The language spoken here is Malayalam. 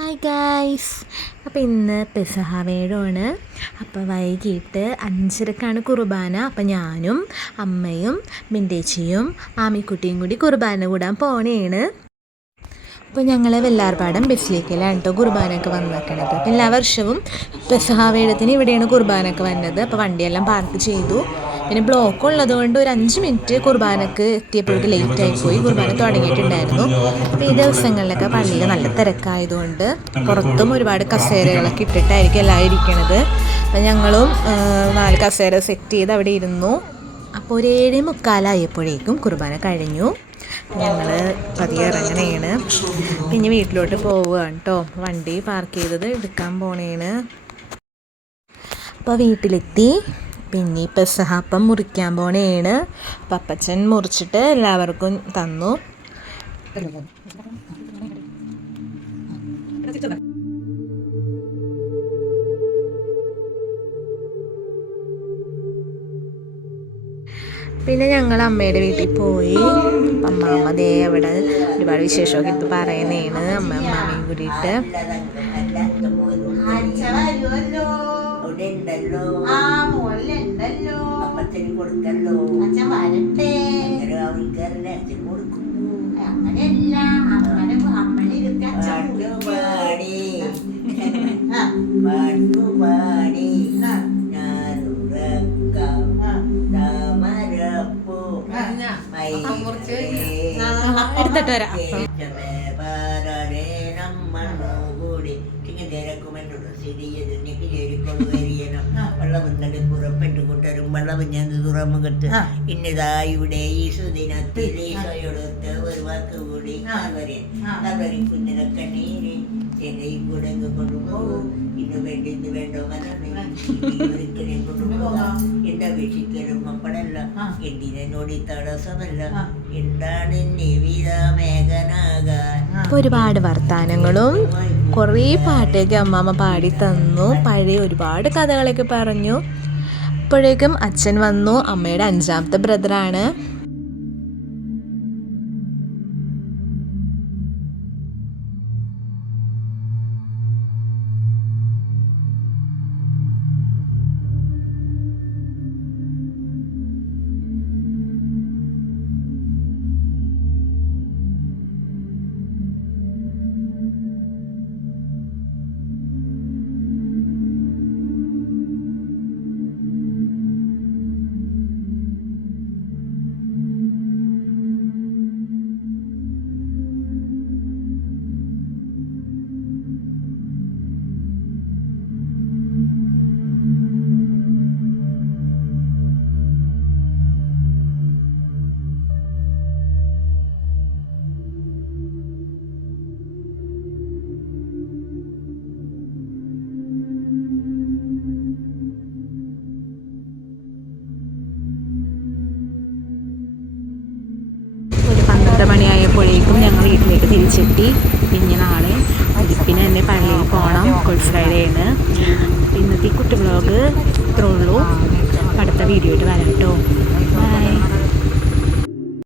ഹായ് ഗായ്സ്, അപ്പോൾ ഇന്ന് പെസഹ വേഴമാണ്. അപ്പോൾ വൈകിട്ട് 5:30ക്കാണ് കുർബാന. അപ്പോൾ ഞാനും അമ്മയും ബിൻഡേച്ചിയും ആമിക്കുട്ടിയും കൂടി കുർബാന കൂടാൻ പോണേണ്. അപ്പോൾ ഞങ്ങൾ വെള്ളാർപാടം ബസിലിക്കയിലാണ് കേട്ടോ കുർബാനയൊക്കെ വന്നിരിക്കണത്. അപ്പോൾ എല്ലാ വർഷവും പെസഹ വേഴത്തിന് ഇവിടെയാണ് കുർബാനയൊക്കെ വന്നത്. അപ്പോൾ വണ്ടിയെല്ലാം പാർക്ക് ചെയ്തു. പിന്നെ ബ്ലോക്ക് ഉള്ളതുകൊണ്ട് ഒരു 5 മിനിറ്റ് കുർബാനക്ക് എത്തിയപ്പോഴേക്ക് ലേറ്റായിപ്പോയി. കുർബാന തുടങ്ങിയിട്ടുണ്ടായിരുന്നു. അപ്പോൾ ഈ ദിവസങ്ങളിലൊക്കെ പള്ളിയിൽ നല്ല തിരക്കായതുകൊണ്ട് പുറത്തും ഒരുപാട് കസേരകളൊക്കെ ഇട്ടിട്ടായിരിക്കും എല്ലാവരും ഇരിക്കണത്. അപ്പോൾ ഞങ്ങളും 4 കസേര സെറ്റ് ചെയ്ത് അവിടെ ഇരുന്നു. അപ്പോൾ ഒരു 7:45 കുർബാന കഴിഞ്ഞു. ഞങ്ങൾ പതിയെ ഇറങ്ങണേണ്. പിന്നെ വീട്ടിലോട്ട് പോവുകയാണ് കേട്ടോ. വണ്ടി പാർക്ക് ചെയ്തത് എടുക്കാൻ പോണേണ്. അപ്പോൾ വീട്ടിലെത്തി. പിന്നെ പെസഹ അപ്പം മുറിക്കാൻ പോണേണ്. അപ്പം അപ്പച്ചൻ മുറിച്ചിട്ട് എല്ലാവർക്കും തന്നു. പിന്നെ ഞങ്ങൾ അമ്മയുടെ വീട്ടിൽ പോയി. അമ്മ ദേ അവിടെ ഒരുപാട് വിശേഷമൊക്കെ ഇപ്പം പറയുന്നതാണ്. അമ്മയും കൂടിയിട്ട് എടുത്തിട്ട് വരാം. പുറപ്പെട്ടു കൂട്ടരും വള്ളവഞ്ഞത് തുറമുഖത്ത് ഇന്നതാ ഇവിടെ ഈ സുദിനത്തിൽ ഈശോയോടൊത്ത് ഒരു വാക്ക് കൂടി കുഞ്ഞിനെ കണ്ണീര് ചെന്നൈയും കൂടെ കൊണ്ടുപോകും. ഇന്ന് വേണ്ടി വേണ്ടോ ഒരിക്കലും കൊണ്ടുപോകാം. എന്റെ അപേക്ഷിക്കലും അപ്പടല്ല എന്തിനോട് തടസ്സമല്ല. എന്താണ് മേഘനാകാൻ. ഒരുപാട് വർത്താനങ്ങളും കുറേ പാട്ടൊക്കെ അമ്മാമ്മ പാടി തന്നു. പഴയ ഒരുപാട് കഥകളൊക്കെ പറഞ്ഞു. അപ്പോഴേക്കും അച്ഛൻ വന്നു. അമ്മയുടെ 5ാമത്തെ ബ്രദറാണ്. മണിയായപ്പോഴേക്കും ഞങ്ങൾ വീട്ടിലേക്ക് തിരിച്ചെത്തി. പിന്നെ നാളെ വെളുപ്പിന് തന്നെ പള്ളിയിൽ പോകണം. ഗുഡ് ഫ്രൈഡേ ആണ്. ഇന്നത്തെ കുട്ടി വ്ളോഗ് ഇത്രേ ഉള്ളൂ. അടുത്ത വീഡിയോ ആയിട്ട് വരാം കേട്ടോ. ബൈ.